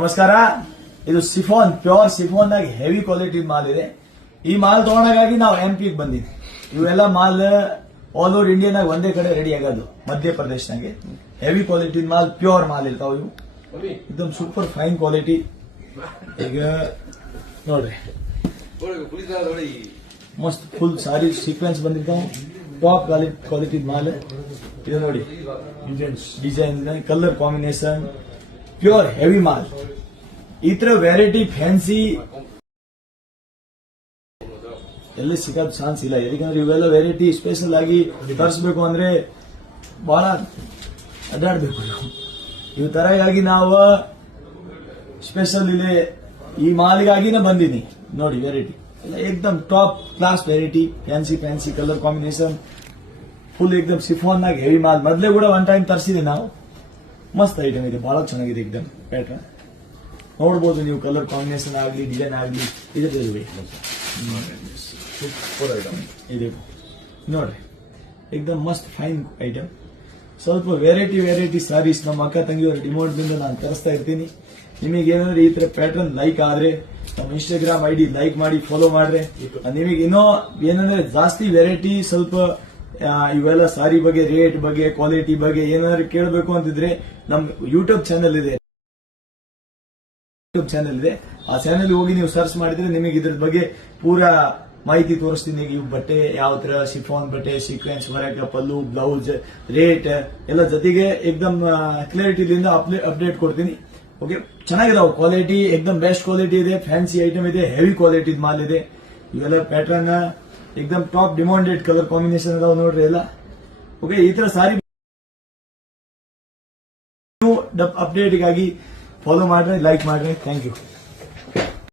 ನಮಸ್ಕಾರ. ಇದು chiffon, pure chiffon ಆಗಿ ಹೆವಿ ಕ್ವಾಲಿಟಿ ಮಾಲ್ ಇದೆ. ಈ ಮಾಲ್ ತಗೊಂಡಾಗಾಗಿ ನಾವು MP ಬಂದಿದ್ವಿ. ಇವೆಲ್ಲ ಮಾಲ್ ಆಲ್ ಓವರ್ ಇಂಡಿಯಾನಾಗ ಒಂದೇ ಕಡೆ ರೆಡಿ ಆಗೋದು, ಮಧ್ಯಪ್ರದೇಶನಾಗೆ. ಹೆವಿ ಕ್ವಾಲಿಟಿ ಮಾಲ್, ಪ್ಯೂರ್ ಮಾಲ್ ಇರ್ತಾವ ಇವು. एकदम ಸೂಪರ್ ಫೈನ್ ಕ್ವಾಲಿಟಿ. ಈಗ ನೋಡ್ರಿ, ಮಸ್ತ್ ಫುಲ್ ಸಾರಿ ಸೀಕ್ವೆನ್ಸ್ ಬಂದಿರ್ತಾವ. ಟಾಪ್ ಕ್ವಾಲಿಟಿ ಮಾಲ್ ಇದು ನೋಡಿ. Design, colour combination, pure heavy ಮಾಲ್. ಈ ತರ ವೆರೈಟಿ ಫ್ಯಾನ್ಸಿ ಎಲ್ಲಿ ಸಿಗೋದು ಚಾನ್ಸ್ ಇಲ್ಲ. ಯಾಕಂದ್ರೆ ಇವೆಲ್ಲ ವೆರೈಟಿ ಸ್ಪೆಷಲ್ ಆಗಿ ತರಿಸಬೇಕು ಅಂದ್ರೆ ಬಹಳ ಅಡ್ಡಾಡ್ಬೇಕು. ಇವ್ ತರಗಾಗಿ ನಾವು ಸ್ಪೆಷಲ್ ಇಲ್ಲಿ ಈ ಮಾಲಿಗಾಗಿನೇ ಬಂದಿನಿ. ನೋಡಿ ವೆರೈಟಿ ಎಲ್ಲ ಏಕದಮ್ top class variety, fancy colour combination, full ಏಕದಮ್ ಸಿಫಾನ್ ಆಗಿ ಹೆವಿ ಮಾಲ್. ಮೊದಲೇ ಕೂಡ ಒನ್ ಟೈಮ್ ತರಿಸಿದೆ ನಾವು. ಮಸ್ತ್ ಐಟಮ್ ಇದೆ, ಬಹಳ ಚೆನ್ನಾಗಿದೆ. ಏಕದಮ್ ಪ್ಯಾಟರ್ನ್ ನೋಡಬಹುದು ನೀವು. ಕಲರ್ ಕಾಂಬಿನೇಷನ್ ಆಗಲಿ, ಡಿಸೈನ್ ಆಗಲಿ, ಇದೆ ಸೂಪರ್ ಐಟಮ್ ಇದೆ ನೋಡ್ರಿ. ಏಕದಮ್ ಮಸ್ತ್ ಫೈನ್ ಐಟಮ್. ಸ್ವಲ್ಪ ವೆರೈಟಿ ಸಾರೀಸ್ ನಮ್ಮ ಅಕ್ಕ ತಂಗಿಯವರ ಡಿಮಾಂಡ್ ನಿಂದ ನಾನು ತರಿಸ್ತಾ ಇರ್ತೀನಿ. ನಿಮಗೆ ಏನಾದ್ರೆ ಈ ತರ ಪ್ಯಾಟರ್ನ್ ಲೈಕ್ ಆದ್ರೆ ನಮ್ಮ Instagram ID ಲೈಕ್ ಮಾಡಿ, ಫಾಲೋ ಮಾಡ್ರೆ. ನಿಮಗೆ ಇನ್ನೂ ಏನಂದ್ರೆ ಜಾಸ್ತಿ ವೆರೈಟಿ, ಸ್ವಲ್ಪ ಇವೆಲ್ಲ ಸಾರಿ ಬಗ್ಗೆ, ರೇಟ್ ಬಗ್ಗೆ, ಕ್ವಾಲಿಟಿ ಬಗ್ಗೆ ಏನಾದ್ರು ಕೇಳಬೇಕು ಅಂತಿದ್ರೆ ನಮ್ ಯೂಟ್ಯೂಬ್ ಚಾನೆಲ್ ಇದೆ. ಆ ಚಾನೆಲ್ ಹೋಗಿ ನೀವು ಸರ್ಚ್ ಮಾಡಿದ್ರೆ ನಿಮಗೆ ಇದ್ರ ಬಗ್ಗೆ ಪೂರಾ ಮಾಹಿತಿ ತೋರಿಸ್ತೀನಿ. ಇವು ಬಟ್ಟೆ ಯಾವ ತರ, ಶಿಫಾನ್ ಬಟ್ಟೆ, sequins work, pallu, blouse, rate ಎಲ್ಲ ಜೊತೆಗೆ ಏಕದಮ್ ಕ್ಲಾರಿಟಿಲಿಂದ ಅಪ್ಡೇಟ್ ಕೊಡ್ತೀನಿ. ಓಕೆ, ಚೆನ್ನಾಗಿದಾವೆ ಕ್ವಾಲಿಟಿ, ಏಕದಮ್ ಬೆಸ್ಟ್ ಕ್ವಾಲಿಟಿ ಇದೆ. ಫ್ಯಾನ್ಸಿ ಐಟಮ್ ಇದೆ, ಹೆವಿ ಕ್ವಾಲಿಟಿ ಮಾಲ್ ಇದೆ. ಇವೆಲ್ಲ ಪ್ಯಾಟರ್ನ್ ಏಕದಮ್ ಟಾಪ್ ಡಿಮಾಂಡೆಡ್ ಕಲರ್ ಕಾಂಬಿನೇಷನ್ ಅದಾವ ನೋಡ್ರಿ ಎಲ್ಲ. ಓಕೆ, ಈ ತರ ಸಾರಿ ಅಪ್ಡೇಟ್ಗಾಗಿ ಫಾಲೋ ಮಾಡ್ರಿ, ಲೈಕ್ ಮಾಡ್ರಿ. Thank you.